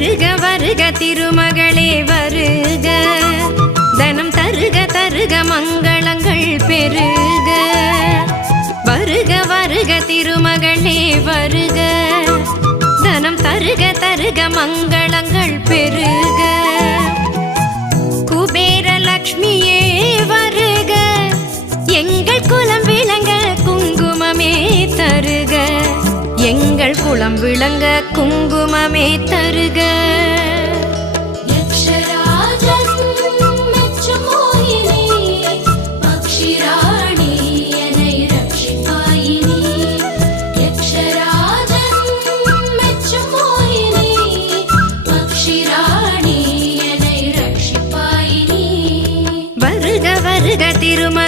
வருக வருக திருமகளே வருக, தனம் தருக தருக மங்களங்கள் பெருக. வருக வருக திருமகளே வருக, தனம் தருக தருக மங்களங்கள் பெருக. குபேர லக்ஷ்மியே வருக, எங்கள் குலம் விளங்க குங்குமமே தருக, எங்கள் குலம் விளங்க குங்குமமே தருக. வருக வருக திருமகளே